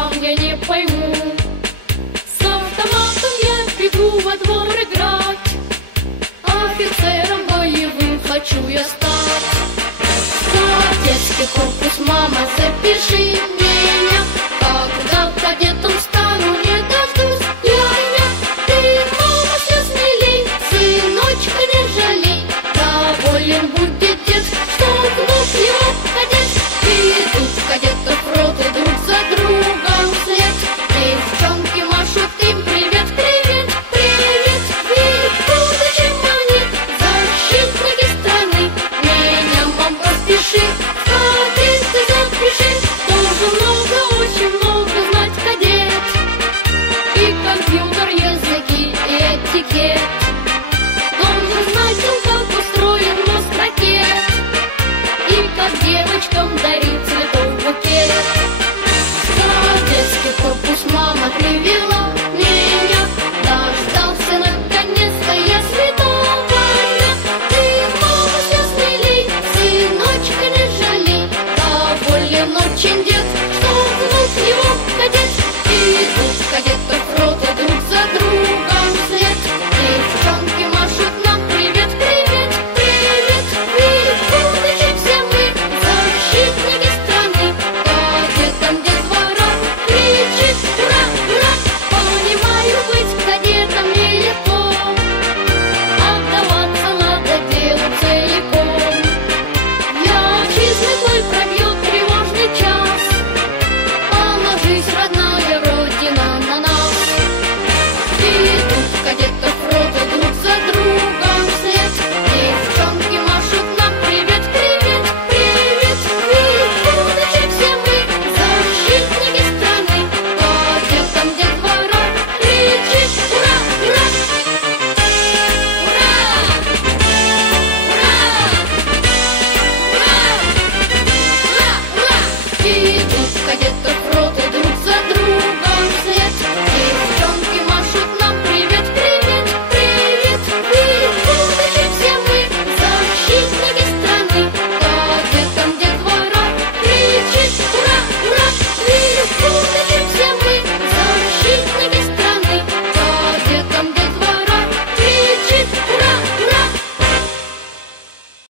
сам я не пойму. С автоматом я бегу во двор играть, офицером боевым хочу я стать. В кадетский корпус, мама, запиши меня, когда кадетом стану, не дождусь я. Ты, мама, все смелей, сыночка не жалей, доволен будет дед, что внук его кадет. Идут кадетов роты друг за другом вслед, девчонки машут им привет, привет, привет. Ведь в будущем они защитники страны. Меня, мам, поспеши, в кадеты запиши. Тоже много, очень много знать кадет, и компьютер, языки, и этикет. Должен знать он, как устроен мозг ракет, и как девочкам дарить цветов букет. В кадетский корпус мама привела меня, дождался наконец-то я святого дня. Ты, мама, все смелей, сыночка не жалей, доволен очень дед, что внук его кадет. И тут кадет